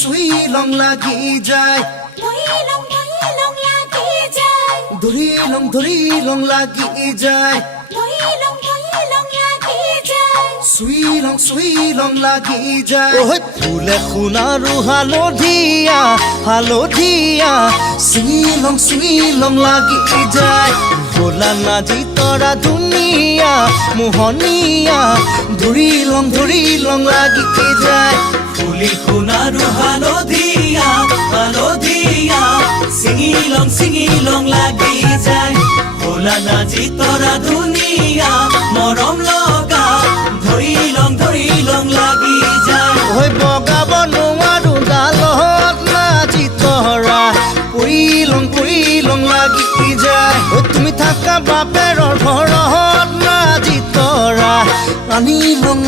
সুই লং লাগি যায় ধৰি লং লাগি যায় সুই লং লাগি যায় ওহ ফুলে খুনাৰু হালধীয়া সুই লং লাগি যায় ভোলা নাজি তৰা ধুনীয়া মোহনীয়া ধৰি লং লাগি যায় ফুলি খুনাৰু হালধীয়া ছিঙি লং লাগি যায় ভোলা নাজি তৰা ধুনীয়া মৰম লগা ধৰি লং লাগি যায় হৈ বগাব নোৱাৰো ডালত নাজি তৰা পৰি লং লাগি যায় ঐ তুমি থাকা বাপেৰৰ ঘৰত নাজি তৰা আনি লং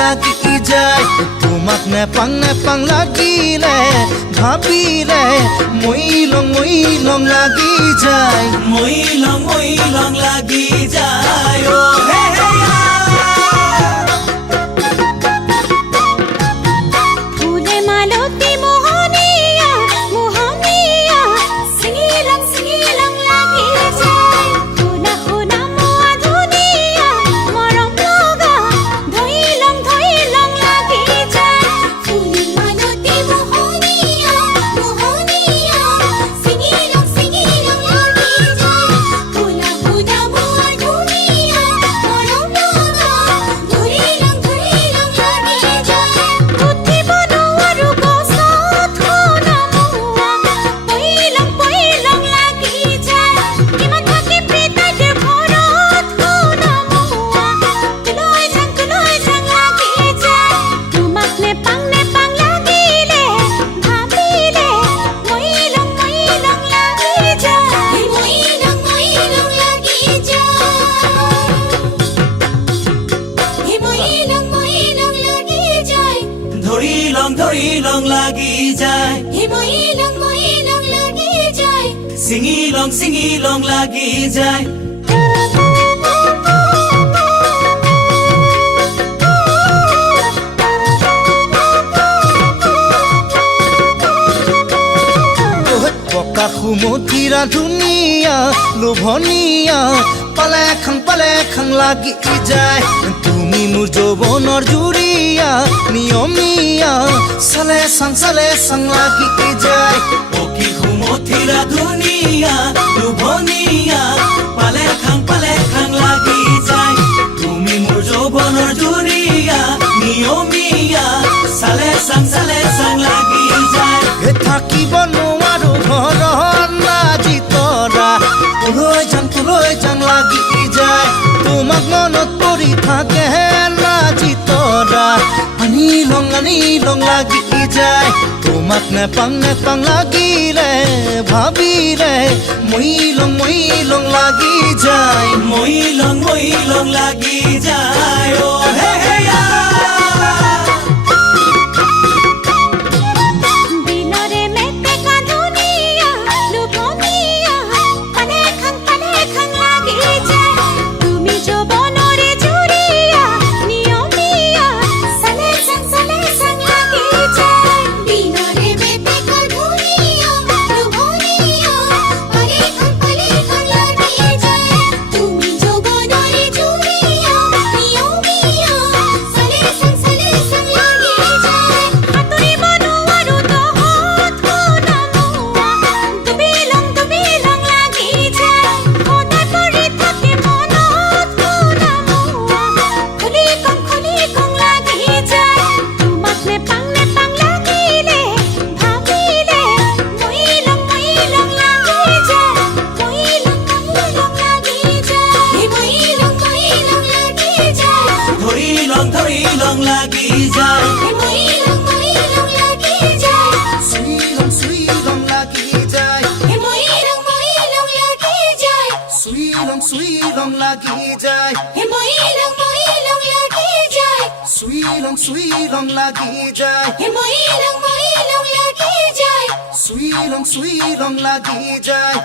লাগি যায় তোমাক নেপাং লাগিলে ভাবিলে মই লং লাগি যায় মই লং লাগি যায় ও হে হে ধৰি লং লাগি যায় ছিঙি লং লাগি যায় পকা সুমথিৰা ধুনীয়া লোভনীয়া পালে খাং লাগি যায় তুমি মোৰ যৌৱনৰ জুৰিয়া নিয়মীয়া চালে চাং লাগি যায় পকি সুমথিৰা ধুনীয়া লোভনীয়া পালে খাং লাগি যায় তুমি মোৰ যৌৱনৰ জুৰিয়া নিয়মীয়া চালে চাং লাগি যায় হে থাকিব নোৱাৰো ঘৰত নাজি তৰা লৈ যাং লাগি যায় তোমাক মনত পৰি থাকে নাজি তৰা আনি লং লাগি যায় তোমাক নেপাং লাগিলে ভাবিলে মই লং লাগি যায় মই লং লাগি যায় ও হে হে ধৰি লং লাগি যায় সুই লং লাগি যায় সুই লং লাগি যায় সুই লং লাগি যায় সুই লং লাগি যায়